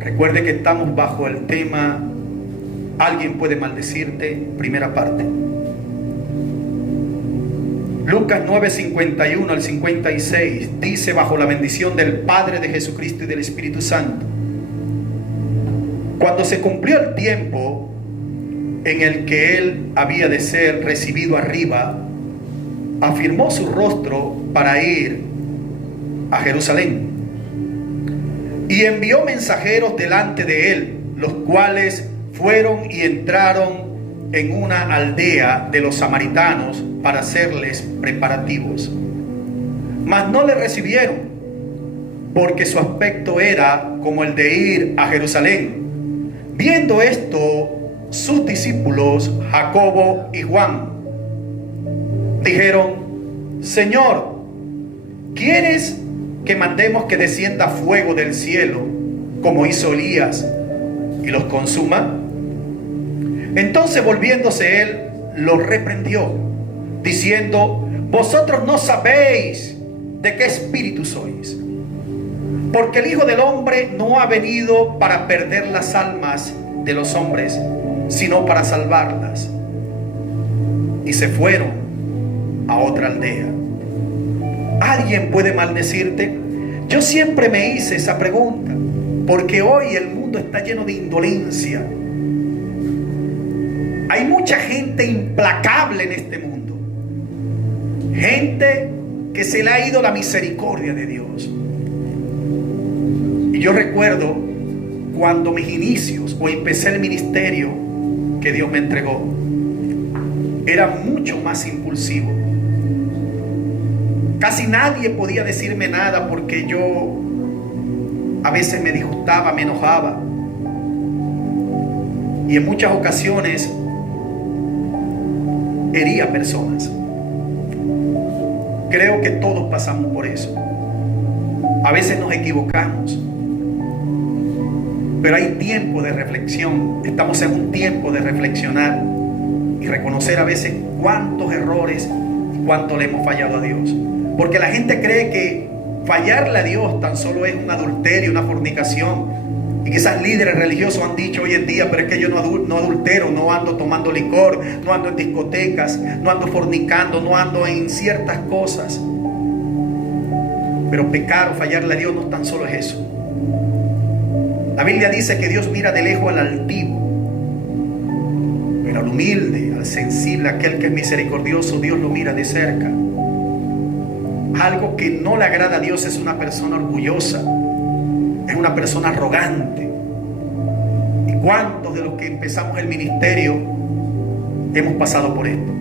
Recuerde que estamos bajo el tema ¿alguien puede maldecirte? Primera parte. Lucas 9:51 al 56 dice: bajo la bendición del Padre, de Jesucristo y del Espíritu Santo. Cuando se cumplió el tiempo en el que él había de ser recibido arriba, afirmó su rostro para ir a Jerusalén, y envió mensajeros delante de él, los cuales fueron y entraron en una aldea de los samaritanos para hacerles preparativos. Mas no le recibieron, porque su aspecto era como el de ir a Jerusalén. Viendo esto, sus discípulos Jacobo y Juan dijeron: Señor, ¿quieres que mandemos que descienda fuego del cielo, como hizo Elías, y los consuma? Entonces, volviéndose él, los reprendió, diciendo: vosotros no sabéis de qué espíritu sois, porque el Hijo del Hombre no ha venido para perder las almas de los hombres, sino para salvarlas. Y se fueron a otra aldea. ¿Alguien puede maldecirte? Yo siempre me hice esa pregunta, porque hoy el mundo está lleno de indolencia. Hay mucha gente implacable en este mundo, gente que se le ha ido la misericordia de Dios. Y yo recuerdo cuando mis inicios o empecé el ministerio que Dios me entregó, era mucho más impulsivo. Casi nadie podía decirme nada porque yo a veces me disgustaba, me enojaba. Y en muchas ocasiones hería personas. Creo que todos pasamos por eso. A veces nos equivocamos, pero hay tiempo de reflexión. Estamos en un tiempo de reflexionar y reconocer a veces cuántos errores y cuánto le hemos fallado a Dios. Porque la gente cree que fallarle a Dios tan solo es un adulterio, una fornicación. Y quizás líderes religiosos han dicho hoy en día: pero es que yo no adultero, no ando tomando licor, no ando en discotecas, no ando fornicando, no ando en ciertas cosas. Pero pecar o fallarle a Dios no tan solo es eso. La Biblia dice que Dios mira de lejos al altivo, pero al humilde, al sensible, aquel que es misericordioso, Dios lo mira de cerca. Algo que no le agrada a Dios es una persona orgullosa, es una persona arrogante. ¿Y cuántos de los que empezamos el ministerio hemos pasado por esto?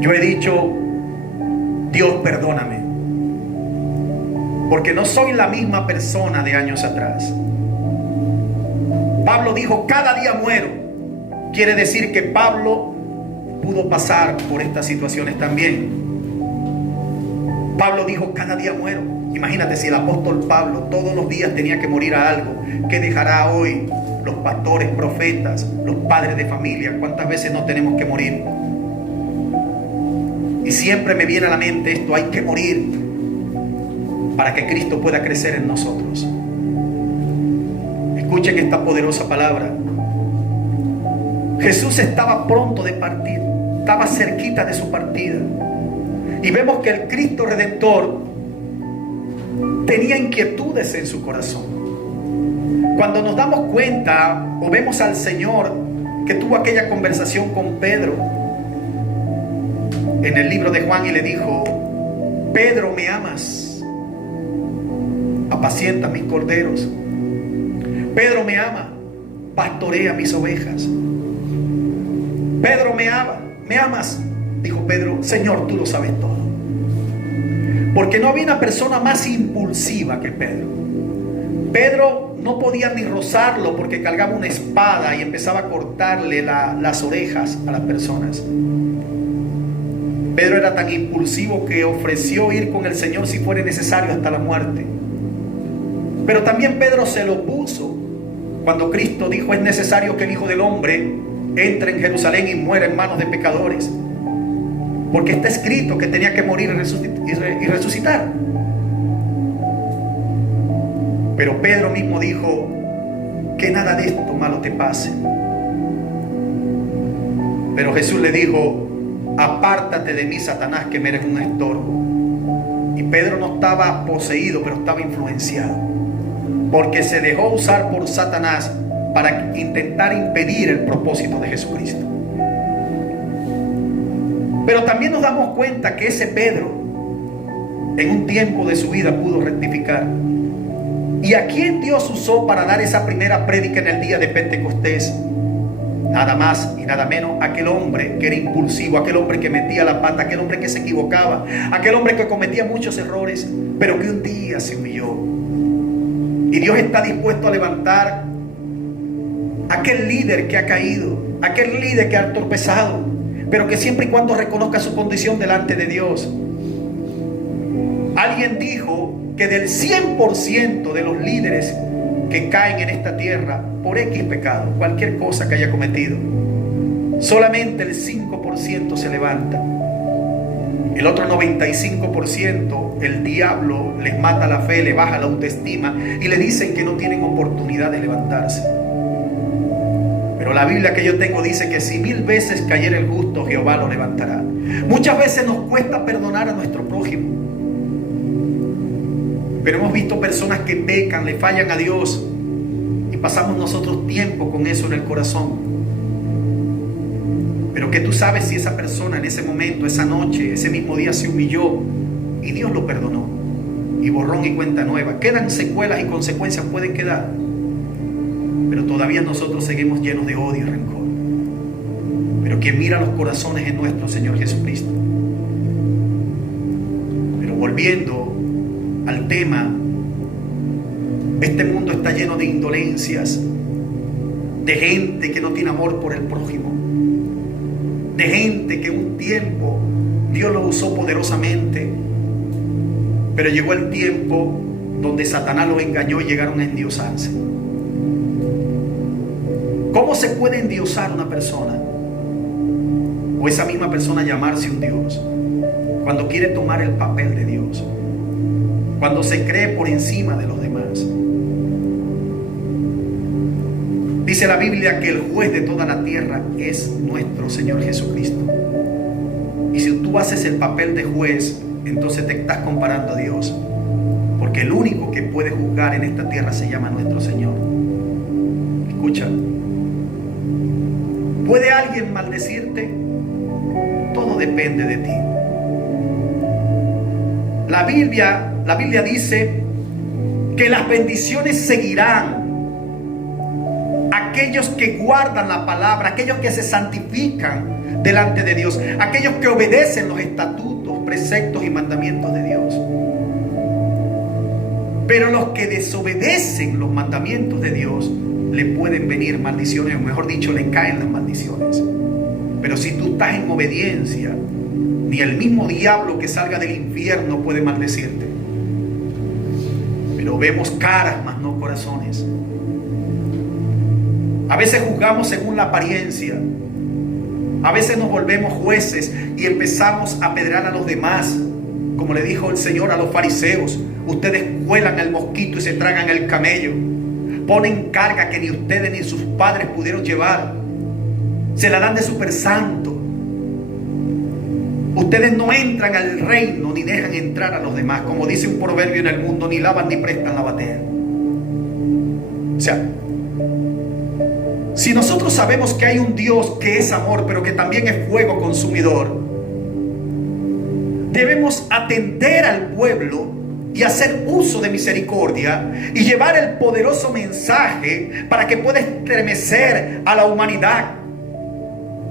Yo he dicho: Dios, perdóname, porque no soy la misma persona de años atrás. Pablo dijo: cada día muero. Quiere decir que Pablo pudo pasar por estas situaciones también. Pablo dijo: cada día muero. Imagínate si el apóstol Pablo todos los días tenía que morir a algo. ¿Qué dejará hoy los pastores, profetas, los padres de familia? ¿Cuántas veces no tenemos que morir? Y siempre me viene a la mente esto: hay que morir para que Cristo pueda crecer en nosotros. Escuchen esta poderosa palabra. Jesús estaba pronto de partir, estaba cerquita de su partida. Y vemos que el Cristo Redentor tenía inquietudes en su corazón. Cuando nos damos cuenta o vemos al Señor que tuvo aquella conversación con Pedro en el libro de Juan y le dijo: Pedro, ¿me amas? Apacienta mis corderos. Pedro, ¿me ama? Pastorea mis ovejas. Pedro, ¿me ama? ¿Me amas? Dijo Pedro: Señor, tú lo sabes todo. Porque no había una persona más impulsiva que Pedro. Pedro no podía ni rozarlo porque cargaba una espada y empezaba a cortarle las orejas a las personas. Pedro era tan impulsivo que ofreció ir con el Señor si fuera necesario hasta la muerte. Pero también Pedro se lo puso cuando Cristo dijo: es necesario que el Hijo del Hombre entre en Jerusalén y muera en manos de pecadores, porque está escrito que tenía que morir y resucitar. Pero Pedro mismo dijo: que nada de esto malo te pase. Pero Jesús le dijo: apártate de mí, Satanás, que me eres un estorbo. Y Pedro no estaba poseído, pero estaba influenciado, porque se dejó usar por Satanás para intentar impedir el propósito de Jesucristo. Pero también nos damos cuenta que ese Pedro, en un tiempo de su vida, pudo rectificar. ¿Y a quién Dios usó para dar esa primera prédica en el día de Pentecostés? Nada más y nada menos aquel hombre que era impulsivo, aquel hombre que metía la pata, aquel hombre que se equivocaba, aquel hombre que cometía muchos errores, pero que un día se humilló. Y Dios está dispuesto a levantar aquel líder que ha caído, aquel líder que ha tropezado, pero que siempre y cuando reconozca su condición delante de Dios. Alguien dijo que del 100% de los líderes que caen en esta tierra por X pecado, cualquier cosa que haya cometido, solamente el 5% se levanta. El otro 95%, el diablo les mata la fe, le baja la autoestima y le dicen que no tienen oportunidad de levantarse. Pero la Biblia que yo tengo dice que si 1000 veces cayera el justo, Jehová lo levantará. Muchas veces nos cuesta perdonar a nuestro prójimo, pero hemos visto personas que pecan, le fallan a Dios, y pasamos nosotros tiempo con eso en el corazón. Pero que tú sabes si esa persona en ese momento, esa noche, ese mismo día se humilló y Dios lo perdonó, y borrón y cuenta nueva. Quedan secuelas y consecuencias, pueden quedar, pero todavía nosotros seguimos llenos de odio y rencor. Pero quien mira los corazones es nuestro Señor Jesucristo. Pero volviendo al tema, este mundo está lleno de indolencias, de gente que no tiene amor por el prójimo, de gente que un tiempo Dios lo usó poderosamente, pero llegó el tiempo donde Satanás los engañó y llegaron a endiosarse. ¿Cómo se puede endiosar una persona? O esa misma persona llamarse un Dios, cuando quiere tomar el papel de Dios, cuando se cree por encima de los demás. Dice la Biblia que el juez de toda la tierra es nuestro Señor Jesucristo. Y si tú haces el papel de juez, entonces te estás comparando a Dios, porque el único que puede juzgar en esta tierra se llama nuestro Señor. Escucha, ¿puede alguien maldecirte? Todo depende de ti. La Biblia dice que las bendiciones seguirán a aquellos que guardan la palabra, aquellos que se santifican delante de Dios, aquellos que obedecen los estatutos, preceptos y mandamientos de Dios. Pero los que desobedecen los mandamientos de Dios, le pueden venir maldiciones, o mejor dicho, le caen las maldiciones. Pero si tú estás en obediencia, ni el mismo diablo que salga del infierno puede maldecirte. Pero vemos caras, mas no corazones. A veces juzgamos según la apariencia. A veces nos volvemos jueces y empezamos a apedrear a los demás. Como le dijo el Señor a los fariseos: ustedes cuelan el mosquito y se tragan el camello. Ponen carga que ni ustedes ni sus padres pudieron llevar. Se la dan de súper santo. Ustedes no entran al reino ni dejan entrar a los demás. Como dice un proverbio en el mundo: ni lavan ni prestan la batea. O sea, si nosotros sabemos que hay un Dios que es amor, pero que también es fuego consumidor, debemos atender al pueblo y hacer uso de misericordia y llevar el poderoso mensaje para que pueda estremecer a la humanidad.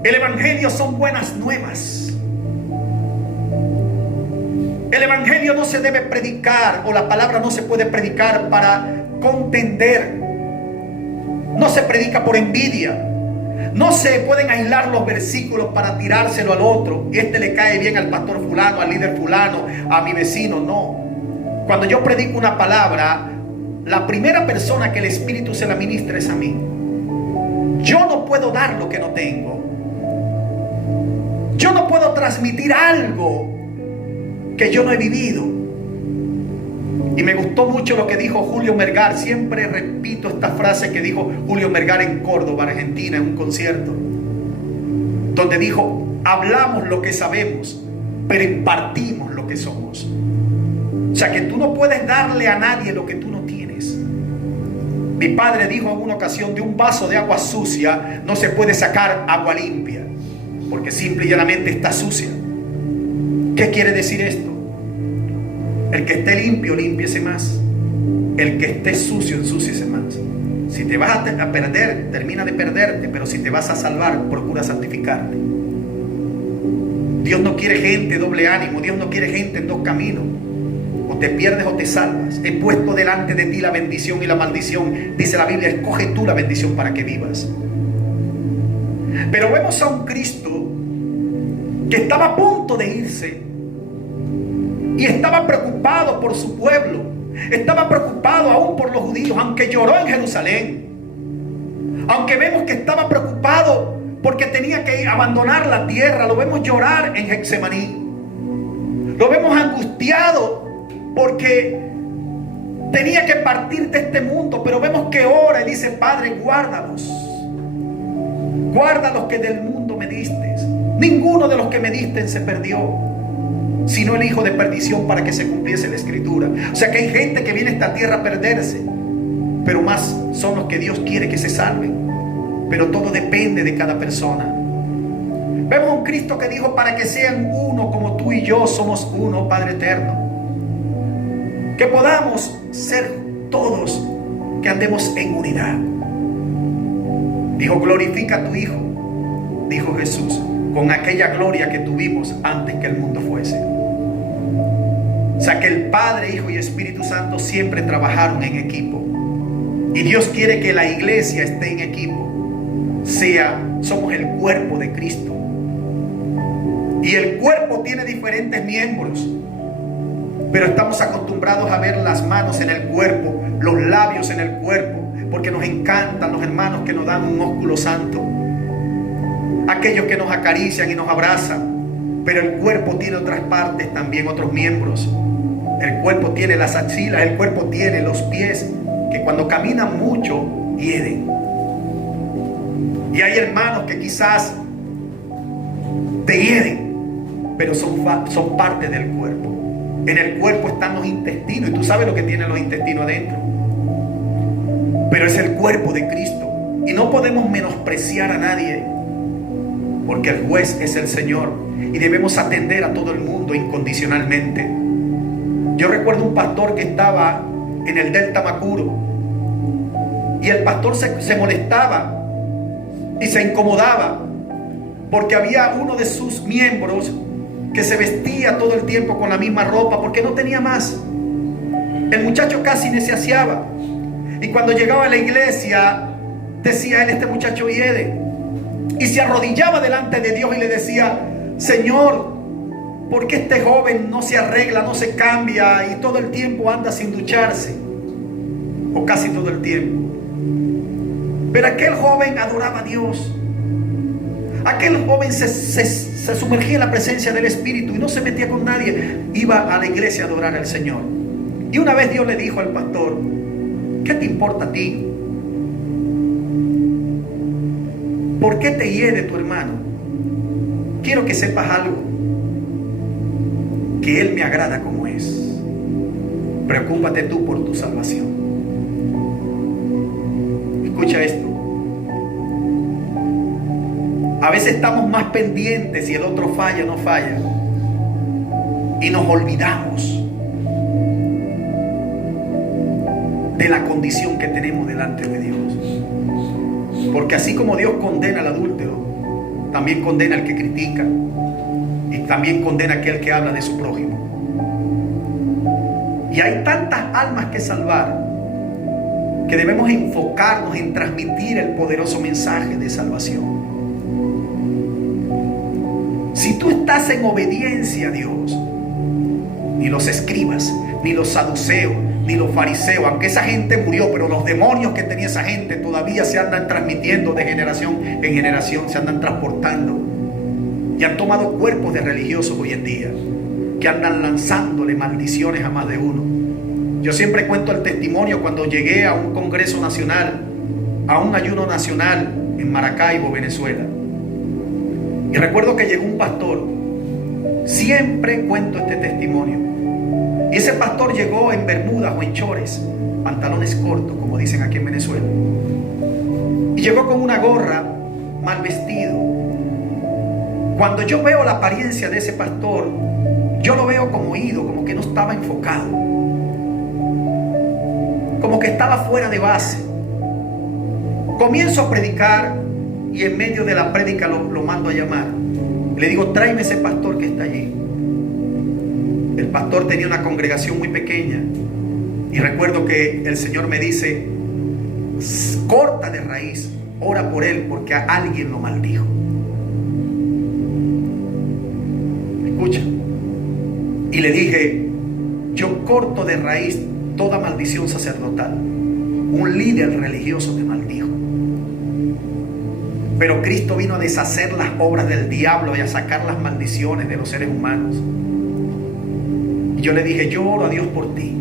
El evangelio son buenas nuevas. El evangelio no se debe predicar, o la palabra no se puede predicar para contender. No se predica por envidia. No se pueden aislar los versículos para tirárselo al otro. Y le cae bien al pastor fulano, al líder fulano, a mi vecino. No. Cuando yo predico una palabra, la primera persona que el Espíritu se la ministra es a mí. Yo no puedo dar lo que no tengo. Yo no puedo transmitir algo que yo no he vivido. Y me gustó mucho lo que dijo Julio Melgar. Siempre repito esta frase que dijo Julio Melgar en Córdoba, Argentina, en un concierto, donde dijo: hablamos lo que sabemos, pero impartimos lo que somos. O sea que tú no puedes darle a nadie lo que tú no tienes. Mi padre dijo en una ocasión: de un vaso de agua sucia no se puede sacar agua limpia, porque simple y llanamente está sucia. ¿Qué quiere decir esto? El que esté limpio, límpiese más. El que esté sucio, ensúciese más. Si te vas a perder, termina de perderte, pero si te vas a salvar, procura santificarte. Dios no quiere gente doble ánimo. Dios no quiere gente en dos caminos. O te pierdes o te salvas. He puesto delante de ti la bendición y la maldición. Dice la Biblia: escoge tú la bendición para que vivas. Pero vemos a un Cristo que estaba a punto de irse y estaba preocupado por su pueblo. Estaba preocupado aún por los judíos, aunque lloró en Jerusalén. Aunque vemos que estaba preocupado porque tenía que abandonar la tierra. Lo vemos llorar en Getsemaní. Lo vemos angustiado porque tenía que partir de este mundo. Pero vemos que ora y dice: Padre, guárdalos. Guarda los que del mundo me diste. Ninguno de los que me diste se perdió, sino el hijo de perdición, para que se cumpliese la escritura. O sea que hay gente que viene a esta tierra a perderse, pero más son los que Dios quiere que se salven. Pero todo depende de cada persona. Vemos a un Cristo que dijo: para que sean uno como tú y yo somos uno, Padre eterno. Que podamos ser todos, que andemos en unidad. Dijo: glorifica a tu Hijo, dijo Jesús, con aquella gloria que tuvimos antes que el mundo fuese. O sea que el Padre, Hijo y Espíritu Santo siempre trabajaron en equipo. Y Dios quiere que la iglesia esté en equipo. Somos el cuerpo de Cristo. Y el cuerpo tiene diferentes miembros. Pero estamos acostumbrados a ver las manos en el cuerpo, los labios en el cuerpo, porque nos encantan los hermanos que nos dan un ósculo santo. Aquellos que nos acarician y nos abrazan. Pero el cuerpo tiene otras partes también, otros miembros. El cuerpo tiene las axilas, el cuerpo tiene los pies, que cuando caminan mucho hieden. Y hay hermanos que quizás te hieden, pero son parte del cuerpo. En el cuerpo están los intestinos, y tú sabes lo que tienen los intestinos adentro. Pero es el cuerpo de Cristo. Y no podemos menospreciar a nadie, porque el juez es el Señor. Y debemos atender a todo el mundo incondicionalmente. Yo recuerdo un pastor que estaba en el Delta Macuro. Y el pastor se molestaba y se incomodaba porque había uno de sus miembros que se vestía todo el tiempo con la misma ropa porque no tenía más. El muchacho casi ni se aseaba. Y cuando llegaba a la iglesia decía él: este muchacho hiede. Y se arrodillaba delante de Dios y le decía: Señor, ¿por qué este joven no se arregla, no se cambia y todo el tiempo anda sin ducharse? O casi todo el tiempo. Pero aquel joven adoraba a Dios. Aquel joven se sumergía en la presencia del Espíritu y no se metía con nadie. Iba a la iglesia a adorar al Señor. Y una vez Dios le dijo al pastor: ¿qué te importa a ti? ¿Por qué te hiede tu hermano? Quiero que sepas algo, que Él me agrada como es. Preocúpate tú por tu salvación. Escucha esto. A veces estamos más pendientes si el otro falla o no falla, y nos olvidamos de la condición que tenemos delante de Dios. Porque así como Dios condena al adúltero, también condena al que critica, y también condena a aquel que habla de su prójimo. Y hay tantas almas que salvar, que debemos enfocarnos en transmitir el poderoso mensaje de salvación. Si tú estás en obediencia a Dios, ni los escribas, ni los saduceos, ni los fariseos, aunque esa gente murió, pero los demonios que tenía esa gente todavía se andan transmitiendo de generación en generación, se andan transportando, y han tomado cuerpos de religiosos hoy en día, que andan lanzándole maldiciones a más de uno. Yo siempre cuento el testimonio cuando llegué a un congreso nacional, a un ayuno nacional en Maracaibo, Venezuela. Y recuerdo que llegó un pastor. Siempre cuento este testimonio. Y ese pastor llegó en bermudas o en chores, pantalones cortos, como dicen aquí en Venezuela. Y llegó con una gorra, mal vestido. Cuando yo veo la apariencia de ese pastor, yo lo veo como ido, como que no estaba enfocado, como que estaba fuera de base. Comienzo a predicar y en medio de la prédica lo mando a llamar. Le digo, tráeme ese pastor que está allí. El pastor tenía una congregación muy pequeña y recuerdo que el Señor me dice, corta de raíz, ora por él porque a alguien lo maldijo. ¿Me escucha? Y le dije, yo corto de raíz toda maldición sacerdotal. Un líder religioso te maldijo. Pero Cristo vino a deshacer las obras del diablo y a sacar las maldiciones de los seres humanos. Y yo le dije, yo oro a Dios por ti.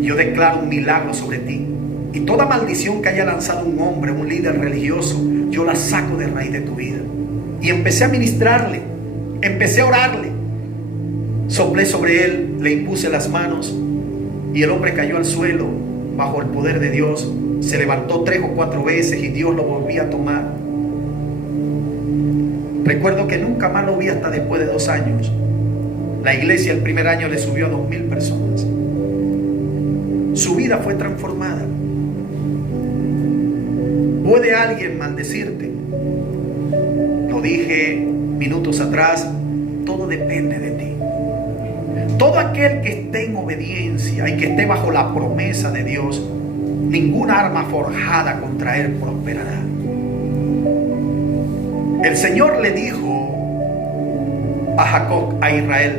Yo declaro un milagro sobre ti. Y toda maldición que haya lanzado un hombre, un líder religioso, yo la saco de raíz de tu vida. Y empecé a ministrarle, empecé a orarle. Soplé sobre él, le impuse las manos y el hombre cayó al suelo bajo el poder de Dios. Se levantó 3 o 4 veces y Dios lo volvía a tomar. Recuerdo que nunca más lo vi hasta después de 2 años. La iglesia el primer año le subió a 2000 personas. Su vida fue transformada. ¿Puede alguien maldecirte? Lo dije minutos atrás, todo depende de ti. Todo aquel que esté en obediencia y que esté bajo la promesa de Dios, ninguna arma forjada contra él prosperará. El Señor le dijo a Jacob, a Israel,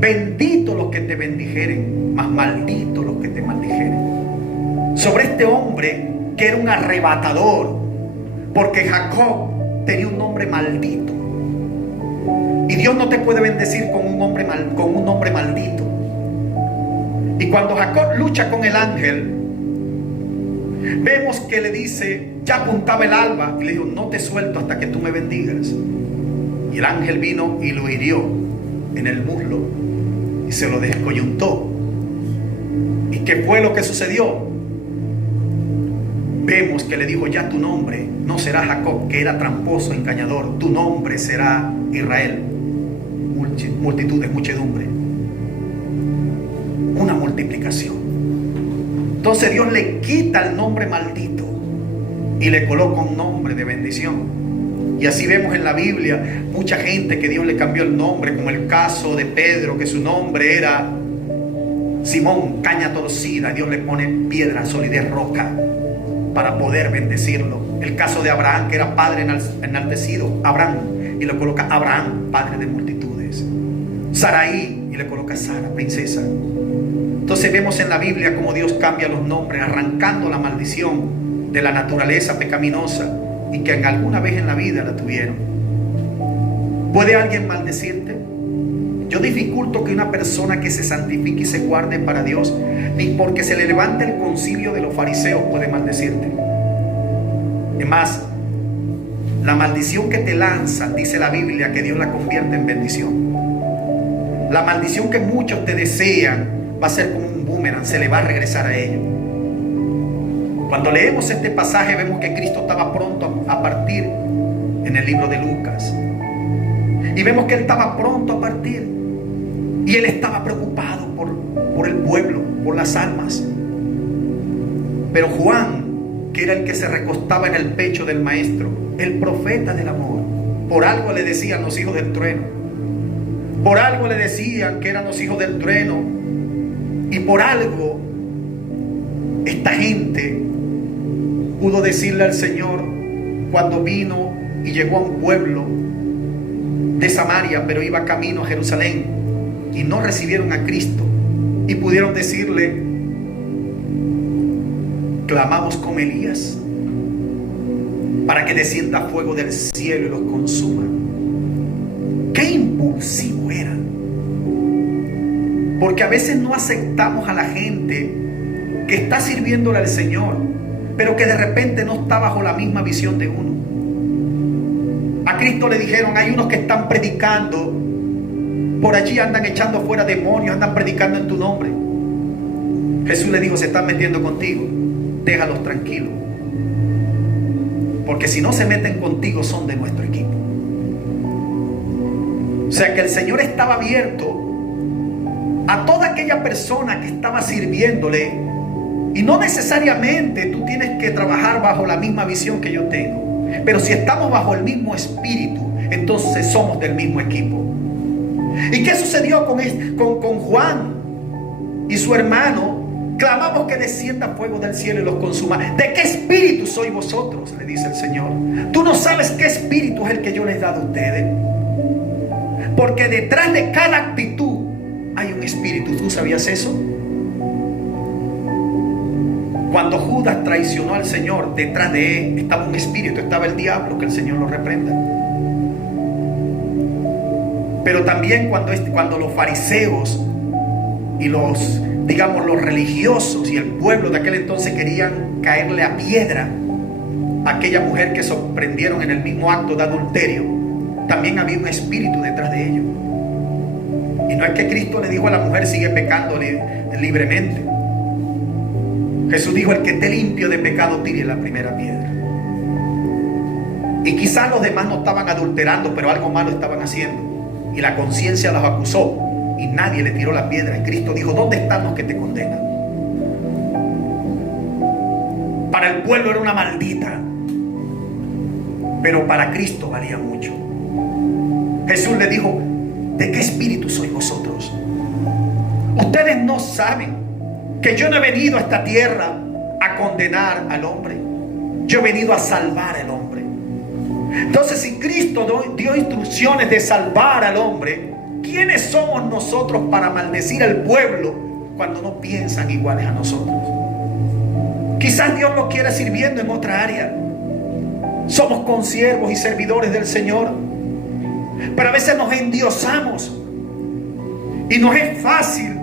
bendito los que te bendijeren, mas maldito los que te maldijeren. Sobre este hombre que era un arrebatador, porque Jacob tenía un nombre maldito. Y Dios no te puede bendecir con un hombre maldito. Y cuando Jacob lucha con el ángel, vemos que le dice, ya apuntaba el alba, y le dijo, no te suelto hasta que tú me bendigas. Y el ángel vino y lo hirió en el muslo y se lo descoyuntó. ¿Y qué fue lo que sucedió? Vemos que le dijo, ya tu nombre no será Jacob, que era tramposo, engañador, tu nombre será Israel. Multitudes, muchedumbre, una multiplicación. Entonces Dios le quita el nombre maldito y le coloca un nombre de bendición. Y así vemos en la Biblia mucha gente que Dios le cambió el nombre, como el caso de Pedro, que su nombre era Simón, caña torcida. Dios le pone piedra, solidez, roca, para poder bendecirlo. El caso de Abraham, que era padre enaltecido, Abraham, y le coloca Abraham, padre de multitudes. Saraí, y le coloca Sara, princesa. Entonces vemos en la Biblia cómo Dios cambia los nombres, arrancando la maldición de la naturaleza pecaminosa y que en alguna vez en la vida la tuvieron. ¿Puede alguien maldecirte? Yo dificulto que una persona que se santifique y se guarde para Dios, ni porque se le levante el concilio de los fariseos puede maldecirte. Es más, la maldición que te lanza, dice la Biblia, que Dios la convierte en bendición. La maldición que muchos te desean va a ser como un boomerang, se le va a regresar a ellos. Cuando leemos este pasaje vemos que Cristo estaba pronto a partir en el libro de Lucas. Y vemos que Él estaba pronto a partir. Y Él estaba preocupado por el pueblo, por las almas. Pero Juan, que era el que se recostaba en el pecho del Maestro, el profeta del amor, por algo le decían los hijos del trueno. Por algo le decían que eran los hijos del trueno. Y por algo esta gente pudo decirle al Señor cuando vino y llegó a un pueblo de Samaria, pero iba camino a Jerusalén, y no recibieron a Cristo, y pudieron decirle, clamamos como Elías para que descienda fuego del cielo y los consuma. ¡Qué impulsivo era! Porque a veces no aceptamos a la gente que está sirviéndole al Señor, pero que de repente no está bajo la misma visión de uno. A Cristo le dijeron, hay unos que están predicando, por allí andan echando fuera demonios, andan predicando en tu nombre. Jesús le dijo, se están metiendo contigo, déjalos tranquilos. Porque si no se meten contigo, son de nuestro equipo. O sea que el Señor estaba abierto a toda aquella persona que estaba sirviéndole. Y no necesariamente tú tienes que trabajar bajo la misma visión que yo tengo. Pero si estamos bajo el mismo espíritu, entonces somos del mismo equipo. ¿Y qué sucedió con Juan y su hermano? Clamamos que descienda fuego del cielo y los consuma. ¿De qué espíritu sois vosotros?, le dice el Señor. Tú no sabes qué espíritu es el que yo les he dado a ustedes. Porque detrás de cada actitud hay un espíritu. ¿Tú sabías eso? Cuando Judas traicionó al Señor, detrás de él estaba un espíritu, estaba el diablo, que el Señor lo reprenda. Pero también cuando los fariseos y los religiosos y el pueblo de aquel entonces querían caerle a piedra a aquella mujer que sorprendieron en el mismo acto de adulterio, también había un espíritu detrás de ellos. Y no es que Cristo le dijo a la mujer, sigue pecando libremente. Jesús dijo, el que esté limpio de pecado tire la primera piedra. Y quizás los demás no estaban adulterando, pero algo malo estaban haciendo. Y la conciencia los acusó. Y nadie le tiró la piedra. Y Cristo dijo, ¿dónde están los que te condenan? Para el pueblo era una maldita, pero para Cristo valía mucho. Jesús le dijo, ¿de qué espíritu sois vosotros? Ustedes no saben que yo no he venido a esta tierra a condenar al hombre. Yo he venido a salvar al hombre. Entonces, si Cristo dio instrucciones de salvar al hombre, ¿quiénes somos nosotros para maldecir al pueblo cuando no piensan iguales a nosotros? Quizás Dios nos quiera sirviendo en otra área. Somos consiervos y servidores del Señor, pero a veces nos endiosamos y nos es fácil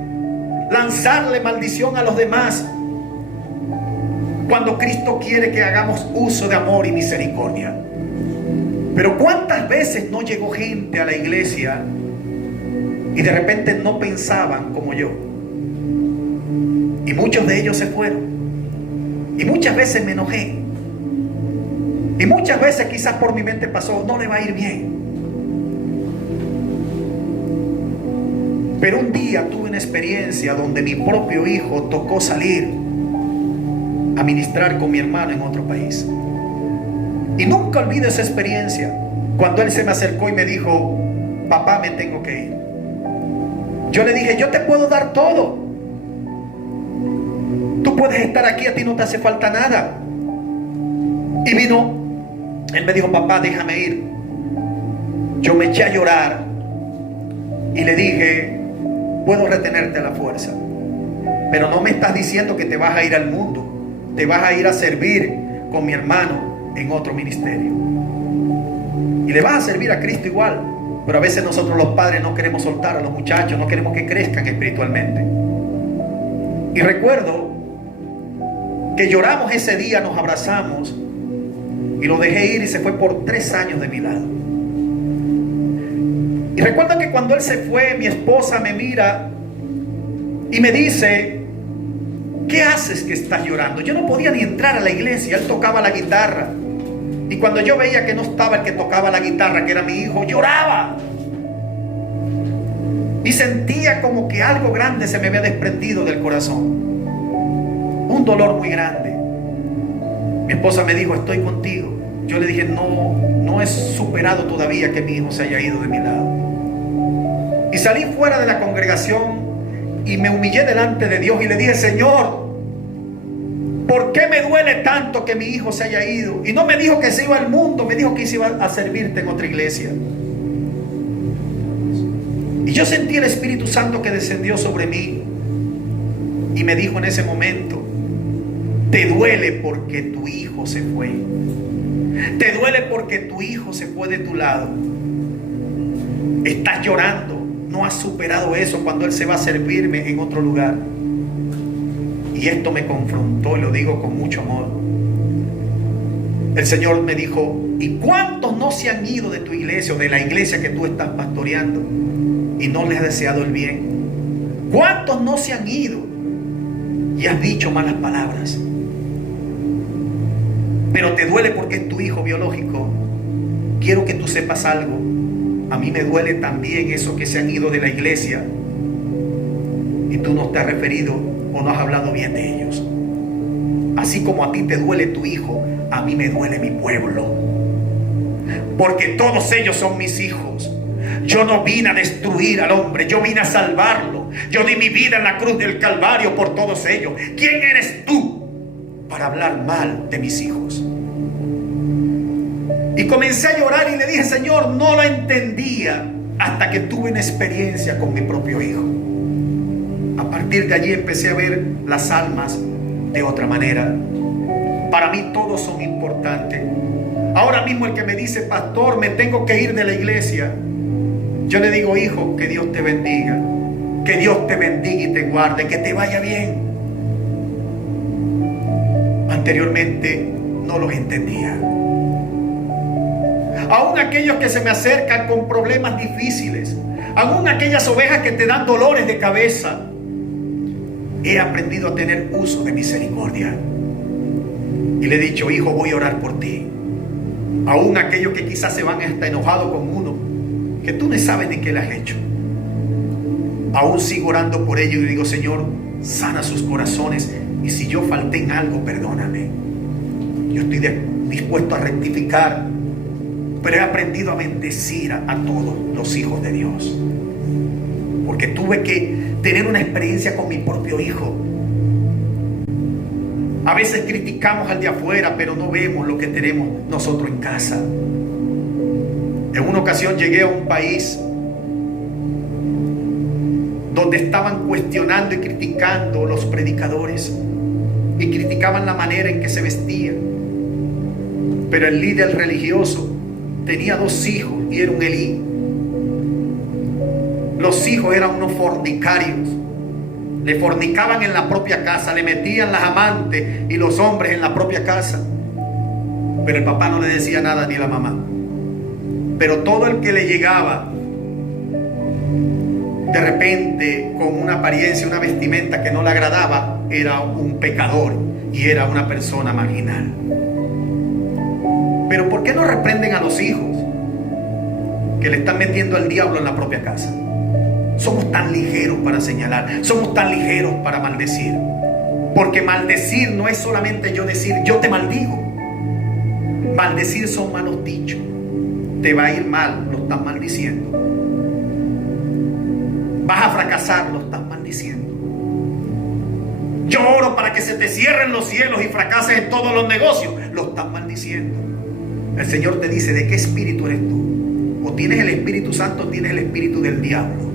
lanzarle maldición a los demás, cuando Cristo quiere que hagamos uso de amor y misericordia. Pero ¿cuántas veces no llegó gente a la iglesia y de repente no pensaban como yo? Y muchos de ellos se fueron. Y muchas veces me enojé. Y muchas veces quizás por mi mente pasó, no le va a ir bien. Pero un día tuve una experiencia donde mi propio hijo tocó salir a ministrar con mi hermano en otro país. Y nunca olvido esa experiencia, cuando él se me acercó y me dijo, papá, me tengo que ir. Yo le dije, yo te puedo dar todo. Tú puedes estar aquí, a ti no te hace falta nada. Y vino, él me dijo, papá, déjame ir. Yo me eché a llorar y le dije, puedo retenerte a la fuerza, pero no me estás diciendo que te vas a ir al mundo. Te vas a ir a servir con mi hermano en otro ministerio. Y le vas a servir a Cristo igual. Pero a veces nosotros los padres no queremos soltar a los muchachos, no queremos que crezcan espiritualmente. Y recuerdo que lloramos ese día, nos abrazamos y lo dejé ir y se fue por 3 años de mi lado. Y recuerdo que cuando él se fue, mi esposa me mira y me dice, ¿qué haces que estás llorando? Yo no podía ni entrar a la iglesia, él tocaba la guitarra. Y cuando yo veía que no estaba el que tocaba la guitarra, que era mi hijo, lloraba. Y sentía como que algo grande se me había desprendido del corazón. Un dolor muy grande. Mi esposa me dijo, estoy contigo. Yo le dije, no he superado todavía que mi hijo se haya ido de mi lado. Y salí fuera de la congregación y me humillé delante de Dios y le dije, Señor, ¿por qué me duele tanto que mi hijo se haya ido? Y no me dijo que se iba al mundo, me dijo que se iba a servirte en otra iglesia. Y yo sentí el Espíritu Santo que descendió sobre mí y me dijo en ese momento, te duele porque tu hijo se fue. Te duele porque tu hijo se fue de tu lado. Estás llorando. no ha superado eso cuando Él se va a servirme en otro lugar. Y esto me confrontó, y lo digo con mucho amor. El Señor me dijo: ¿y cuántos no se han ido de tu iglesia o de la iglesia que tú estás pastoreando y no les has deseado el bien? ¿Cuántos no se han ido y has dicho malas palabras? Pero te duele porque es tu hijo biológico. Quiero que tú sepas algo. A mí me duele también eso que se han ido de la iglesia y tú no te has referido o no has hablado bien de ellos. Así como a ti te duele tu hijo, a mí me duele mi pueblo, porque todos ellos son mis hijos. Yo no vine a destruir al hombre, yo vine a salvarlo. Yo di mi vida en la cruz del Calvario por todos ellos. ¿Quién eres tú para hablar mal de mis hijos? Y comencé a llorar y le dije: Señor, no lo entendía hasta que tuve una experiencia con mi propio hijo. A partir de allí empecé a ver las almas de otra manera. Para mí todos son importantes. Ahora mismo el que me dice: pastor, me tengo que ir de la iglesia, yo le digo: hijo, que Dios te bendiga, que Dios te bendiga y te guarde, que te vaya bien. Anteriormente no los entendía. Aún aquellos que se me acercan con problemas difíciles, aún aquellas ovejas que te dan dolores de cabeza, he aprendido a tener uso de misericordia. Y le he dicho: hijo, voy a orar por ti. Aún aquellos que quizás se van hasta enojados con uno, que tú no sabes ni qué le has hecho, aún sigo orando por ellos y digo: Señor, sana sus corazones, y si yo falté en algo, perdóname. Yo estoy dispuesto a rectificar, pero he aprendido a bendecir a todos los hijos de Dios, porque tuve que tener una experiencia con mi propio hijo. A veces criticamos al de afuera, pero no vemos lo que tenemos nosotros en casa. En una ocasión llegué a un país donde estaban cuestionando y criticando los predicadores, y criticaban la manera en que se vestían. Pero el líder religioso tenía 2 hijos y era un Elí. Los hijos eran unos fornicarios. Le fornicaban en la propia casa, le metían las amantes y los hombres en la propia casa. Pero el papá no le decía nada, ni la mamá. Pero todo el que le llegaba de repente con una apariencia, una vestimenta que no le agradaba, era un pecador y era una persona marginal. Pero ¿por qué no reprenden a los hijos que le están metiendo al diablo en la propia casa? Somos tan ligeros para señalar, somos tan ligeros para maldecir. Porque maldecir no es solamente yo decir: yo te maldigo. Maldecir son malos dichos. Te va a ir mal, lo estás maldiciendo. Vas a fracasar, lo estás maldiciendo. Yo oro para que se te cierren los cielos y fracases en todos los negocios, lo estás maldiciendo. El Señor te dice: ¿de qué espíritu eres tú? O tienes el Espíritu Santo o tienes el espíritu del diablo.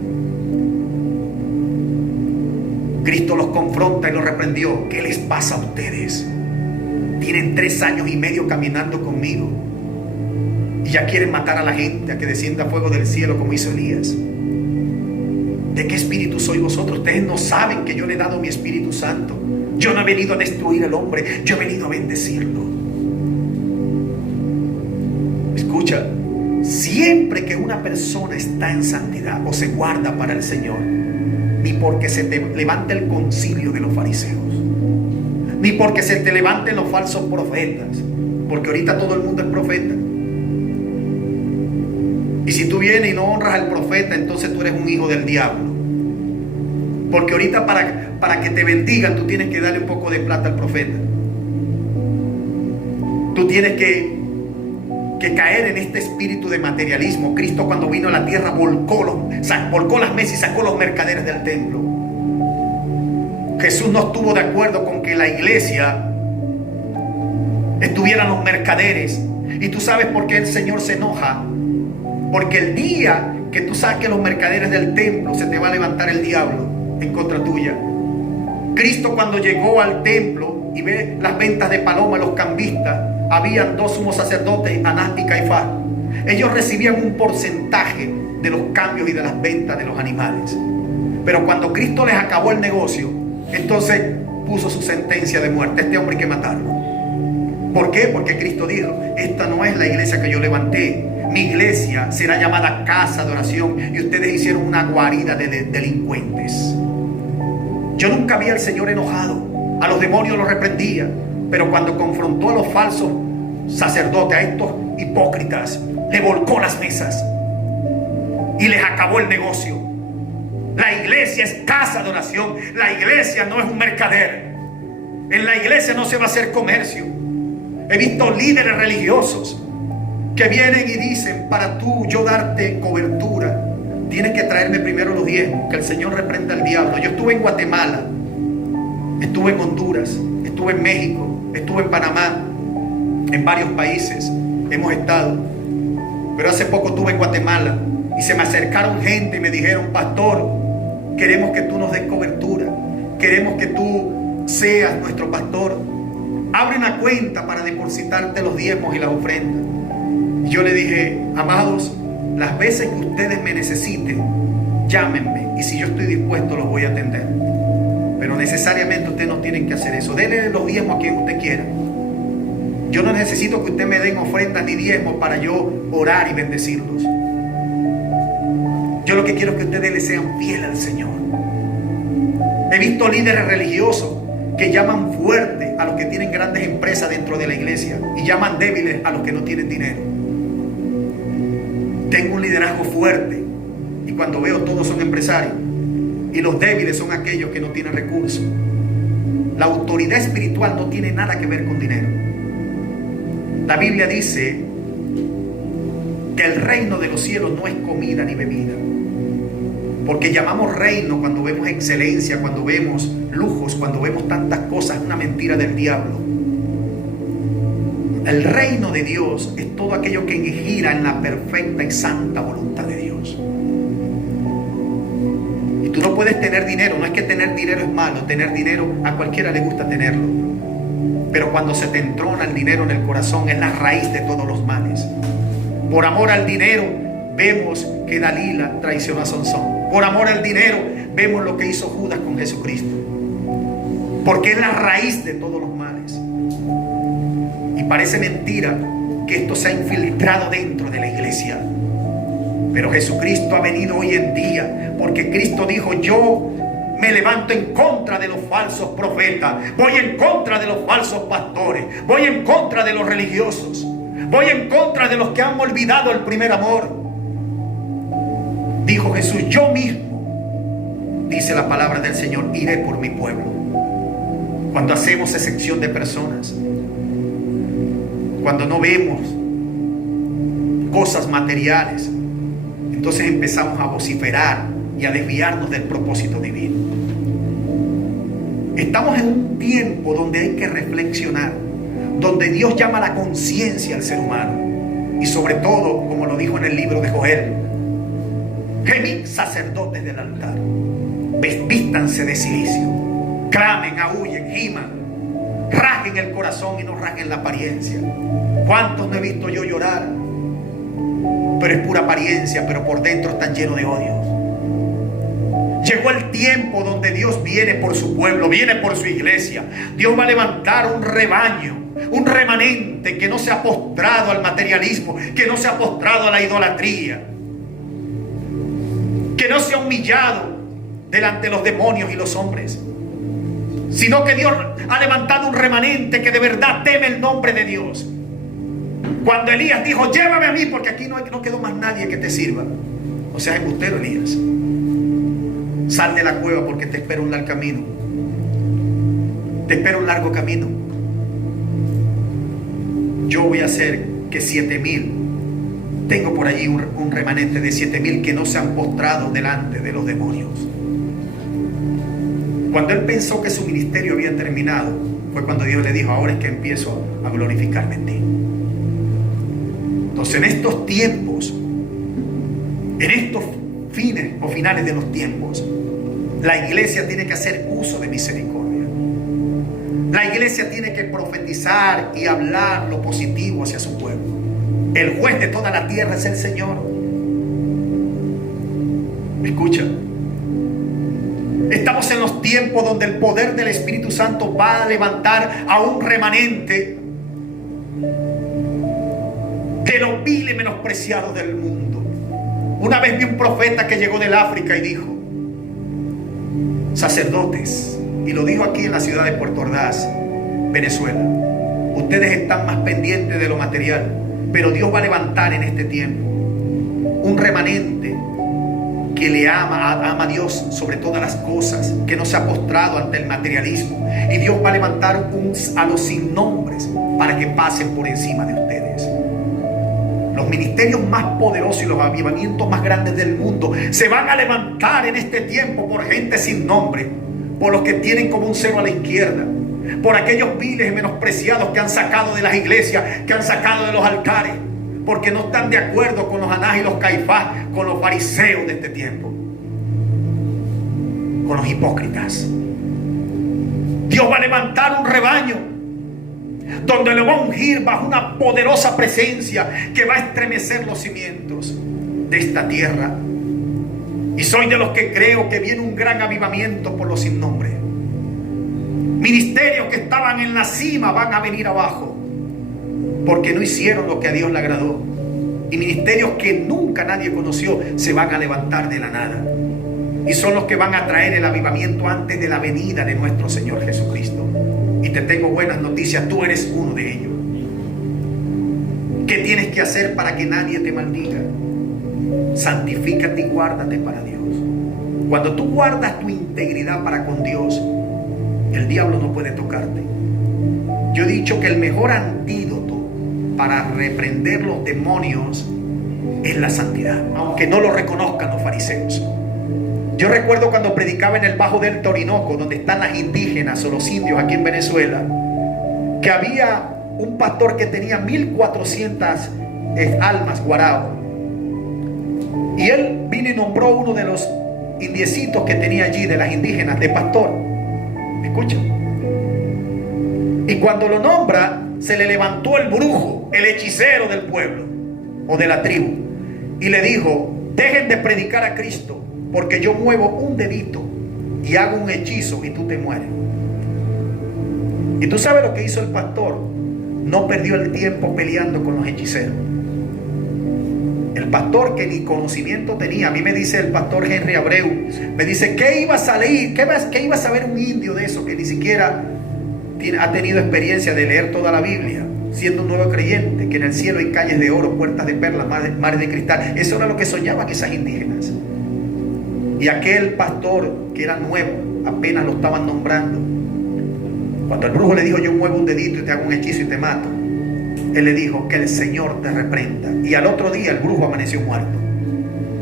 Cristo los confronta y los reprendió. ¿Qué les pasa a ustedes? Tienen 3 años y medio caminando conmigo y ya quieren matar a la gente, a que descienda fuego del cielo como hizo Elías. ¿De qué espíritu sois vosotros? Ustedes no saben que yo le he dado mi Espíritu Santo. Yo no he venido a destruir al hombre, yo he venido a bendecirlo. Escucha, siempre que una persona está en santidad o se guarda para el Señor, ni porque se te levante el concilio de los fariseos, ni porque se te levanten los falsos profetas, porque ahorita todo el mundo es profeta. Y si tú vienes y no honras al profeta, entonces tú eres un hijo del diablo. Porque ahorita para que te bendigan, tú tienes que darle un poco de plata al profeta. Tú tienes que caer en este espíritu de materialismo. Cristo, cuando vino a la tierra, volcó las mesas y sacó los mercaderes del templo. Jesús no estuvo de acuerdo con que la iglesia estuvieran los mercaderes. Y tú sabes por qué el Señor se enoja. Porque el día que tú saques los mercaderes del templo, se te va a levantar el diablo en contra tuya. Cristo, cuando llegó al templo y ve las ventas de paloma, los cambistas, habían 2 sumos sacerdotes, Anás y Caifás. Ellos recibían un porcentaje de los cambios y de las ventas de los animales. Pero cuando Cristo les acabó el negocio, entonces puso su sentencia de muerte. Este hombre hay que matarlo. ¿Por qué? Porque Cristo dijo: esta no es la iglesia que yo levanté. Mi iglesia será llamada casa de oración, y ustedes hicieron una guarida de delincuentes. Yo nunca vi al Señor enojado. A los demonios los reprendía, pero cuando confrontó a los falsos sacerdotes, a estos hipócritas, le volcó las mesas y les acabó el negocio. La iglesia es casa de oración. La iglesia no es un mercader. En la iglesia no se va a hacer comercio. He visto líderes religiosos que vienen y dicen: para tú yo darte cobertura, tienes que traerme primero los diezmos. Que el Señor reprenda al diablo. Yo estuve en Guatemala, estuve en Honduras, estuve en México, estuve en Panamá, en varios países hemos estado. Pero hace poco estuve en Guatemala y se me acercaron gente y me dijeron: pastor, queremos que tú nos des cobertura, queremos que tú seas nuestro pastor. Abre una cuenta para depositarte los diezmos y las ofrendas. Y yo le dije: amados, las veces que ustedes me necesiten, llámenme, y si yo estoy dispuesto los voy a atender. Pero necesariamente ustedes no tienen que hacer eso. Denle los diezmos a quien usted quiera. Yo no necesito que usted me den ofrendas ni diezmos para yo orar y bendecirlos. Yo lo que quiero es que ustedes le sean fieles al Señor. He visto líderes religiosos que llaman fuerte a los que tienen grandes empresas dentro de la iglesia y llaman débiles a los que no tienen dinero. Tengo un liderazgo fuerte, y cuando veo todos son empresarios, y los débiles son aquellos que no tienen recursos. La autoridad espiritual no tiene nada que ver con dinero. La Biblia dice que el reino de los cielos no es comida ni bebida, porque llamamos reino cuando vemos excelencia, cuando vemos lujos, cuando vemos tantas cosas. Una mentira del diablo. El reino de Dios es todo aquello que gira en la perfecta y santa voluntad de Dios. Y tú no puedes tener dinero. No es que tener dinero es malo. Tener dinero, a cualquiera le gusta tenerlo. Pero cuando se te entrona el dinero en el corazón, es la raíz de todos los males. Por amor al dinero, vemos que Dalila traicionó a Sansón. Por amor al dinero, vemos lo que hizo Judas con Jesucristo. Porque es la raíz de todos los males. Y parece mentira que esto se ha infiltrado dentro de la iglesia. Pero Jesucristo ha venido hoy en día, porque Cristo dijo: yo me levanto en contra de los falsos profetas, voy en contra de los falsos pastores, voy en contra de los religiosos, voy en contra de los que han olvidado el primer amor. Dijo Jesús: yo mismo, dice la palabra del Señor, iré por mi pueblo. Cuando hacemos excepción de personas, cuando no vemos cosas materiales, entonces empezamos a vociferar y a desviarnos del propósito divino. Estamos en un tiempo donde hay que reflexionar, donde Dios llama a la conciencia al ser humano. Y sobre todo, como lo dijo en el libro de Joel: gemid, sacerdotes del altar, vístanse de silicio, clamen, aúllen, giman, rasguen el corazón y no rasguen la apariencia. ¿Cuántos no he visto yo llorar? Pero es pura apariencia, pero por dentro están llenos de odio. Llegó el tiempo donde Dios viene por su pueblo, viene por su iglesia. Dios va a levantar un rebaño, un remanente que no se ha postrado al materialismo, que no se ha postrado a la idolatría, que no se ha humillado delante de los demonios y los hombres, sino que Dios ha levantado un remanente que de verdad teme el nombre de Dios. Cuando Elías dijo: llévame a mí, porque aquí no quedó más nadie que te sirva. O sea, embustero, Elías. Sal de la cueva, porque te espera un largo camino. Te espera un largo camino. Yo voy a hacer que 7,000, tengo por allí un remanente de 7,000 que no se han postrado delante de los demonios. Cuando él pensó que su ministerio había terminado, fue cuando Dios le dijo: ahora es que empiezo a glorificarme en ti. Entonces, en estos tiempos, en estos fines o finales de los tiempos, la iglesia tiene que hacer uso de misericordia. La iglesia tiene que profetizar y hablar lo positivo hacia su pueblo. El juez de toda la tierra es el Señor. Escucha. Estamos en los tiempos donde el poder del Espíritu Santo va a levantar a un remanente de los viles menospreciados del mundo. Una vez vi un profeta que llegó del África y dijo: sacerdotes, y lo dijo aquí en la ciudad de Puerto Ordaz, Venezuela, ustedes están más pendientes de lo material, pero Dios va a levantar en este tiempo un remanente que le ama a Dios sobre todas las cosas, que no se ha postrado ante el materialismo, y Dios va a levantar a los sin nombres para que pasen por encima de ustedes. Los ministerios más poderosos y los avivamientos más grandes del mundo se van a levantar en este tiempo por gente sin nombre, por los que tienen como un cero a la izquierda, por aquellos viles y menospreciados que han sacado de las iglesias, que han sacado de los altares, porque no están de acuerdo con los Anás y los Caifás, con los fariseos de este tiempo, con los hipócritas. Dios va a levantar un rebaño donde le va a ungir bajo una poderosa presencia que va a estremecer los cimientos de esta tierra. Y soy de los que creo que viene un gran avivamiento por los sin nombre. Ministerios que estaban en la cima van a venir abajo porque no hicieron lo que a Dios le agradó. Y ministerios que nunca nadie conoció se van a levantar de la nada. Y son los que van a traer el avivamiento antes de la venida de nuestro Señor Jesucristo. Y te tengo buenas noticias, tú eres uno de ellos. ¿Qué tienes que hacer para que nadie te maldiga? Santifícate y guárdate para Dios. Cuando tú guardas tu integridad para con Dios, el diablo no puede tocarte. Yo he dicho que el mejor antídoto para reprender los demonios es la santidad, aunque no lo reconozcan los fariseos. Yo recuerdo cuando predicaba en el Bajo del Orinoco, donde están las indígenas o los indios aquí en Venezuela, que había un pastor que tenía 1400 almas guarao. Y él vino y nombró uno de los indiecitos que tenía allí, de las indígenas, de pastor. Escucha. Y cuando lo nombra, se le levantó el brujo, el hechicero del pueblo o de la tribu, y le dijo: dejen de predicar a Cristo, porque yo muevo un dedito y hago un hechizo y tú te mueres. Y tú sabes lo que hizo el pastor. No perdió el tiempo peleando con los hechiceros. El pastor, que ni conocimiento tenía, a mí me dice el pastor Henry Abreu, me dice: ¿qué iba a salir? ¿Qué iba a saber un indio de eso que ni siquiera ha tenido experiencia de leer toda la Biblia, siendo un nuevo creyente, que en el cielo hay calles de oro, puertas de perlas, mares de cristal? Eso era lo que soñaban esas indígenas. Y aquel pastor, que era nuevo, apenas lo estaban nombrando, cuando el brujo le dijo: yo muevo un dedito y te hago un hechizo y te mato, él le dijo: que el Señor te reprenda. Y al otro día el brujo amaneció muerto.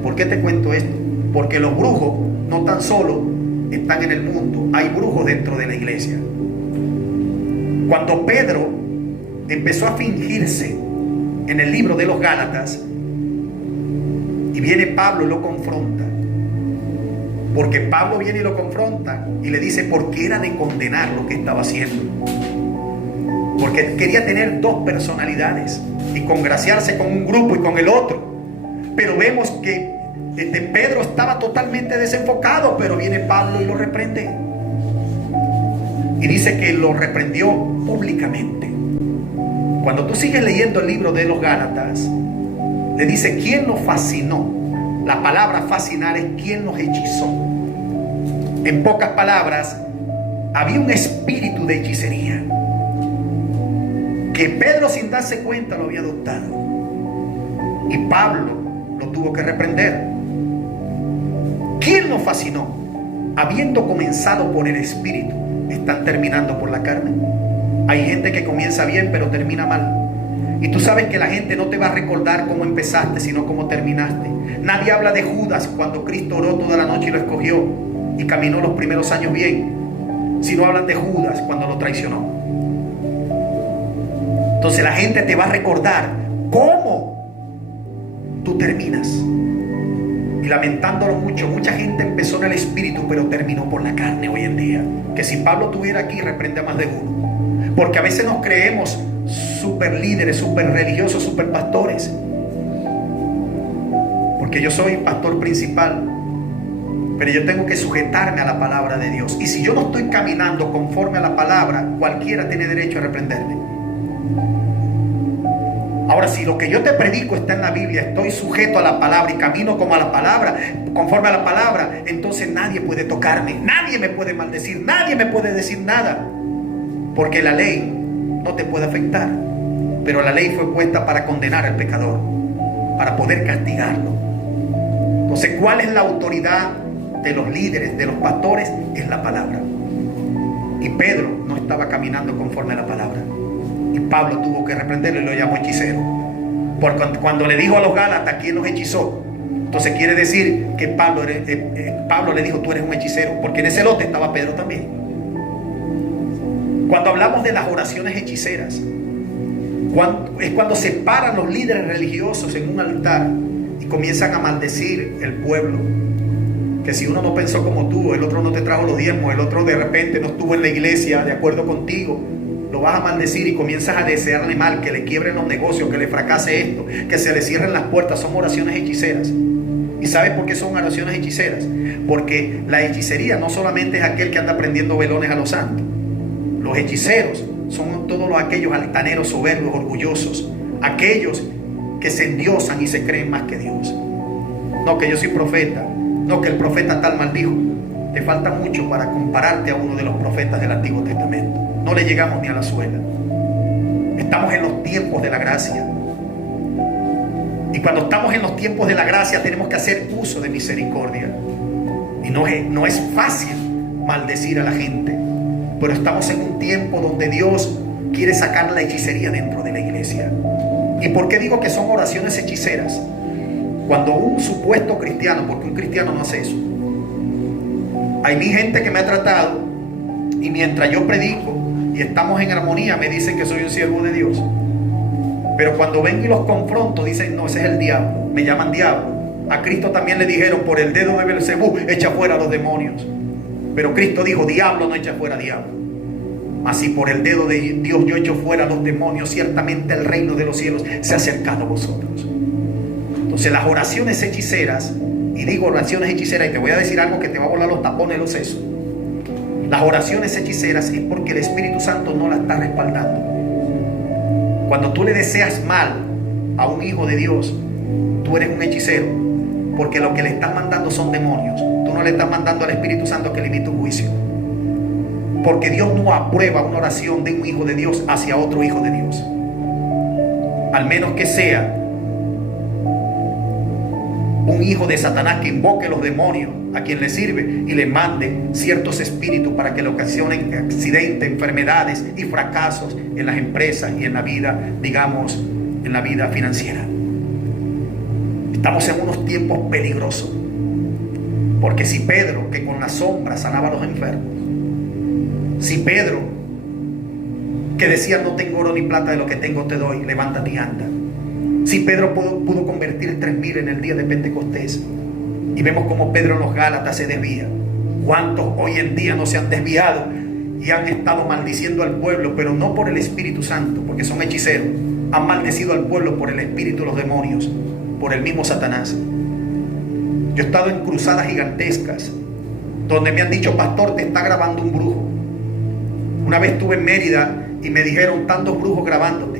¿Por qué te cuento esto? Porque los brujos no tan solo están en el mundo, hay brujos dentro de la iglesia. Cuando Pedro empezó a fingirse en el libro de los Gálatas, y viene Pablo y lo confronta, porque Pablo viene y lo confronta y le dice porque era de condenar lo que estaba haciendo, porque quería tener dos personalidades y congraciarse con un grupo y con el otro. Pero vemos que Pedro estaba totalmente desenfocado, pero viene Pablo y lo reprende, y dice que lo reprendió públicamente. Cuando tú sigues leyendo el libro de los Gálatas, le dice: ¿quién los fascinó? La palabra fascinar es quien los hechizó. En pocas palabras, había un espíritu de hechicería que Pedro, sin darse cuenta, lo había adoptado, y Pablo lo tuvo que reprender. ¿Quién los fascinó? Habiendo comenzado por el espíritu, están terminando por la carne. Hay gente que comienza bien pero termina mal. Y tú sabes que la gente no te va a recordar cómo empezaste, sino cómo terminaste. Nadie habla de Judas cuando Cristo oró toda la noche y lo escogió y caminó los primeros años bien, sino hablan de Judas cuando lo traicionó. Entonces la gente te va a recordar cómo tú terminas. Y lamentándolo mucho, mucha gente empezó en el espíritu pero terminó por la carne hoy en día. Que si Pablo estuviera aquí, reprende a más de uno. Porque a veces nos creemos super líderes, super religiosos, super pastores. Porque yo soy pastor principal Pero yo tengo que sujetarme a la palabra de Dios. Y si yo no estoy caminando conforme a la palabra, cualquiera tiene derecho a reprenderme. Ahora, si lo que yo te predico está en la Biblia, estoy sujeto a la palabra y camino como a la palabra, conforme a la palabra, entonces nadie puede tocarme, nadie me puede maldecir, nadie me puede decir nada. Porque la ley no te puede afectar. Pero la ley fue puesta para condenar al pecador, para poder castigarlo. Entonces, ¿cuál es la autoridad de los líderes, de los pastores? Es la palabra. Y Pedro no estaba caminando conforme a la palabra. Y Pablo tuvo que reprenderlo y lo llamó hechicero. Porque cuando le dijo a los Gálatas quién los hechizó, entonces quiere decir que Pablo le dijo: tú eres un hechicero. Porque en ese lote estaba Pedro también. Cuando hablamos de las oraciones hechiceras, es cuando se paran los líderes religiosos en un altar y comienzan a maldecir el pueblo. Que si uno no pensó como tú, el otro no te trajo los diezmos, el otro de repente no estuvo en la iglesia de acuerdo contigo, lo vas a maldecir y comienzas a desearle mal, que le quiebren los negocios, que le fracase esto, que se le cierren las puertas. Son oraciones hechiceras. ¿Y sabes por qué son oraciones hechiceras? Porque la hechicería no solamente es aquel que anda prendiendo velones a los santos. Los hechiceros son todos aquellos altaneros, soberbios, orgullosos, aquellos que se endiosan y se creen más que Dios. No, que yo soy profeta, no, que el profeta tal maldijo. Te falta mucho para compararte a uno de los profetas del Antiguo Testamento. No le llegamos ni a la suela. Estamos en los tiempos de la gracia. Y cuando estamos en los tiempos de la gracia, tenemos que hacer uso de misericordia. Y no es fácil maldecir a la gente. Pero estamos en un tiempo donde Dios quiere sacar la hechicería dentro de la iglesia. ¿Y por qué digo que son oraciones hechiceras? Cuando un supuesto cristiano, porque un cristiano no hace eso. Hay mi gente que me ha tratado y mientras yo predico y estamos en armonía, me dicen que soy un siervo de Dios. Pero cuando ven y los confronto, dicen: no, ese es el diablo. Me llaman diablo. A Cristo también le dijeron: por el dedo de Belcebú echa fuera a los demonios. Pero Cristo dijo: diablo no echa fuera diablo. Así por el dedo de Dios yo echo fuera a los demonios. Ciertamente el reino de los cielos se ha acercado a vosotros. Entonces las oraciones hechiceras, y digo oraciones hechiceras, y te voy a decir algo que te va a volar los tapones de los sesos. Las oraciones hechiceras es porque el Espíritu Santo no las está respaldando. Cuando tú le deseas mal a un hijo de Dios, tú eres un hechicero, porque lo que le estás mandando son demonios. Tú no le estás mandando al Espíritu Santo que le emita un juicio. Porque Dios no aprueba una oración de un hijo de Dios hacia otro hijo de Dios, al menos que sea un hijo de Satanás que invoque los demonios a quien le sirve y le mande ciertos espíritus para que le ocasionen accidentes, enfermedades y fracasos en las empresas y en la vida, digamos, en la vida financiera. Estamos en unos tiempos peligrosos, porque si Pedro, que con la sombra sanaba a los enfermos, si Pedro, que decía: no tengo oro ni plata, de lo que tengo te doy, levántate y anda. Si Pedro pudo convertir 3,000 en el día de Pentecostés, y vemos como Pedro en los Gálatas se desvía. ¿Cuántos hoy en día no se han desviado y han estado maldiciendo al pueblo, pero no por el Espíritu Santo, porque son hechiceros? Han maldecido al pueblo por el espíritu de los demonios, por el mismo Satanás. Yo he estado en cruzadas gigantescas donde me han dicho: pastor, te está grabando un brujo. Una vez estuve en Mérida y me dijeron: tantos brujos grabándote.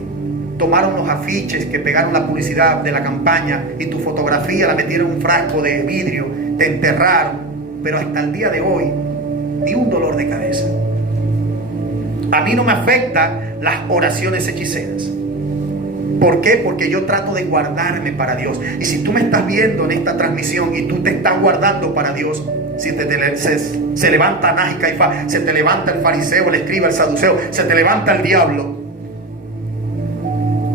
Tomaron los afiches que pegaron la publicidad de la campaña y tu fotografía la metieron en un frasco de vidrio, te enterraron. Pero hasta el día de hoy, ni un dolor de cabeza. A mí no me afectan las oraciones hechiceras. ¿Por qué? Porque yo trato de guardarme para Dios. Y si tú me estás viendo en esta transmisión y tú te estás guardando para Dios, si se levanta Anás y Caifás, se te levanta el fariseo, el escriba, el saduceo, se te levanta el diablo,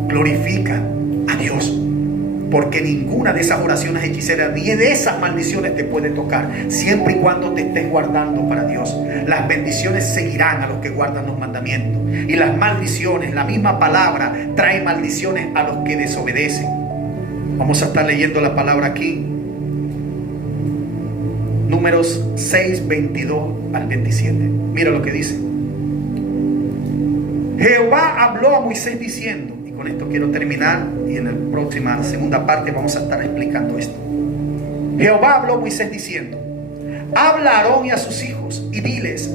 glorifica a Dios, porque ninguna de esas oraciones hechiceras ni de esas maldiciones te puede tocar, siempre y cuando te estés guardando para Dios. Las bendiciones seguirán a los que guardan los mandamientos, y las maldiciones, la misma palabra trae maldiciones a los que desobedecen. Vamos a estar leyendo la palabra aquí, Números 6, 22 al 27. Mira lo que dice: Jehová habló a Moisés diciendo, y con esto quiero terminar, y en la próxima segunda parte vamos a estar explicando esto. Jehová habló a Moisés diciendo: habla a Aarón y a sus hijos y diles: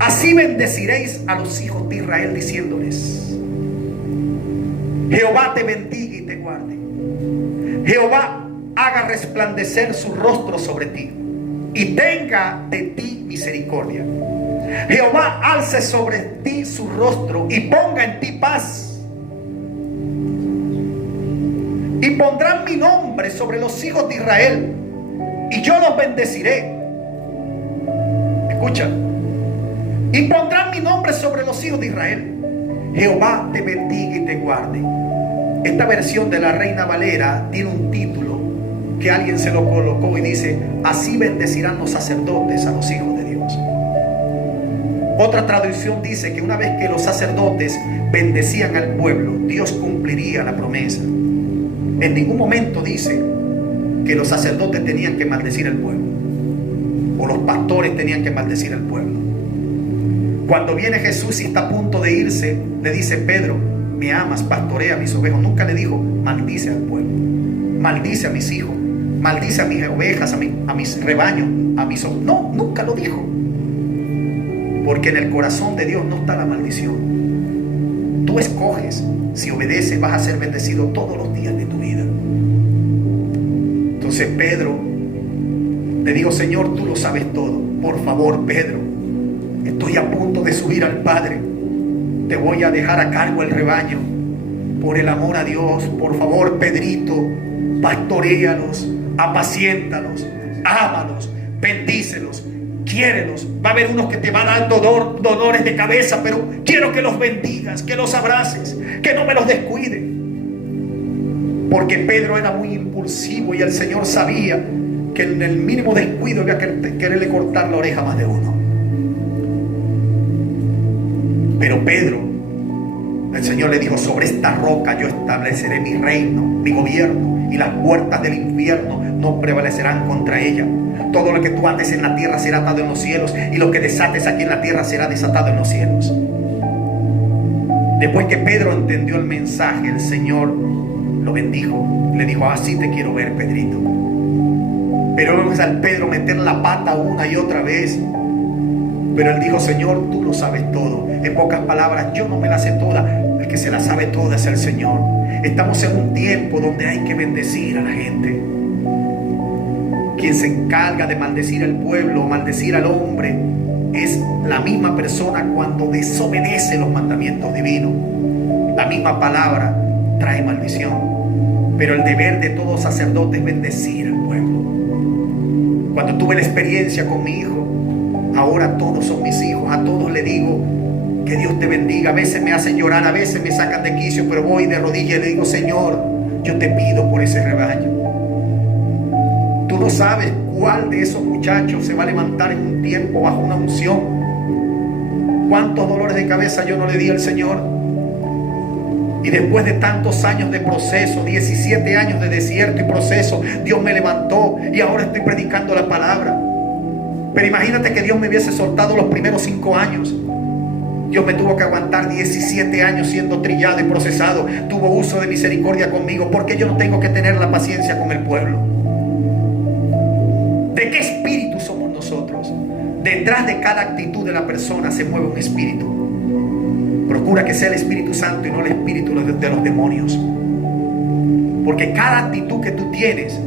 así bendeciréis a los hijos de Israel, diciéndoles: Jehová te bendiga y te guarde. Jehová haga resplandecer su rostro sobre ti y tenga de ti misericordia. Jehová alce sobre ti su rostro y ponga en ti paz. Y pondrán mi nombre sobre los hijos de Israel, y yo los bendeciré. Escucha. Y pondrán mi nombre sobre los hijos de Israel. Jehová te bendiga y te guarde. Esta versión de la Reina Valera tiene un título que alguien se lo colocó y dice: así bendecirán los sacerdotes a los hijos de Dios. Otra traducción dice que una vez que los sacerdotes bendecían al pueblo, Dios cumpliría la promesa. En ningún momento dice que los sacerdotes tenían que maldecir al pueblo, o los pastores tenían que maldecir al pueblo. Cuando viene Jesús y está a punto de irse, le dice: Pedro, me amas, pastorea mis ovejas. Nunca le dijo: maldice al pueblo, maldice a mis hijos, maldice a mis ovejas, a mis rebaños, a mis ovejas. No, nunca lo dijo. Porque en el corazón de Dios no está la maldición. Tú escoges. Si obedeces, vas a ser bendecido todos los días de tu vida. Entonces Pedro le dijo: Señor, tú lo sabes todo. Por favor, Pedro, estoy a punto de subir al Padre. Te voy a dejar a cargo el rebaño. Por el amor a Dios, por favor, Pedrito, pastoréalos, apaciéntalos, ámalos, bendícelos, quiérelos. Va a haber unos que te van a dar dolores de cabeza, pero quiero que los bendigas, que los abraces, que no me los descuide. Porque Pedro era muy impulsivo y el Señor sabía que en el mínimo descuido había que quererle cortar la oreja a más de uno. Pero Pedro, el Señor le dijo: sobre esta roca yo estableceré mi reino, mi gobierno, y las puertas del infierno no prevalecerán contra ella. Todo lo que tú ates en la tierra será atado en los cielos, y lo que desates aquí en la tierra será desatado en los cielos. Después que Pedro entendió el mensaje, el Señor lo bendijo. Le dijo: así te quiero ver, Pedrito. Pero vemos al Pedro meter la pata una y otra vez. Pero él dijo: Señor, tú lo sabes todo. En pocas palabras, yo no me la sé toda. El que se la sabe toda es el Señor. Estamos en un tiempo donde hay que bendecir a la gente. Quien se encarga de maldecir al pueblo o maldecir al hombre es la misma persona cuando desobedece los mandamientos divinos. La misma palabra trae maldición. Pero el deber de todo sacerdote es bendecir al pueblo. Cuando tuve la experiencia con mi hijo, ahora todos son mis hijos. A todos le digo: que Dios te bendiga. A veces me hacen llorar, a veces me sacan de quicio, pero voy de rodillas y le digo: Señor, yo te pido por ese rebaño. Tú no sabes cuál de esos muchachos se va a levantar en un tiempo bajo una unción. Cuántos dolores de cabeza yo no le di al Señor. Y después de tantos años de proceso, 17 años de desierto y proceso, Dios me levantó y ahora estoy predicando la palabra. Pero imagínate que Dios me hubiese soltado los primeros 5 años. Dios me tuvo que aguantar 17 años siendo trillado y procesado. Tuvo uso de misericordia conmigo. ¿Por qué yo no tengo que tener la paciencia con el pueblo? ¿De qué espíritu somos nosotros? Detrás de cada actitud de la persona se mueve un espíritu. Procura que sea el Espíritu Santo y no el espíritu de los demonios. Porque cada actitud que tú tienes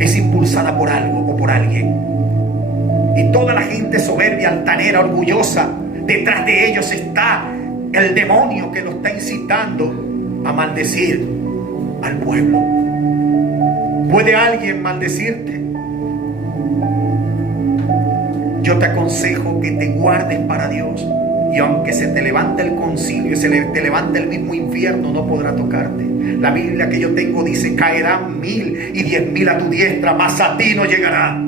es impulsada por algo o por alguien. Y toda la gente soberbia, altanera, orgullosa, detrás de ellos está el demonio que lo está incitando a maldecir al pueblo. ¿Puede alguien maldecirte? Yo te aconsejo que te guardes para Dios. Y aunque se te levante el concilio y te levante el mismo infierno, no podrá tocarte. La Biblia que yo tengo dice: caerán 1000 y 10.000 a tu diestra, mas a ti no llegará.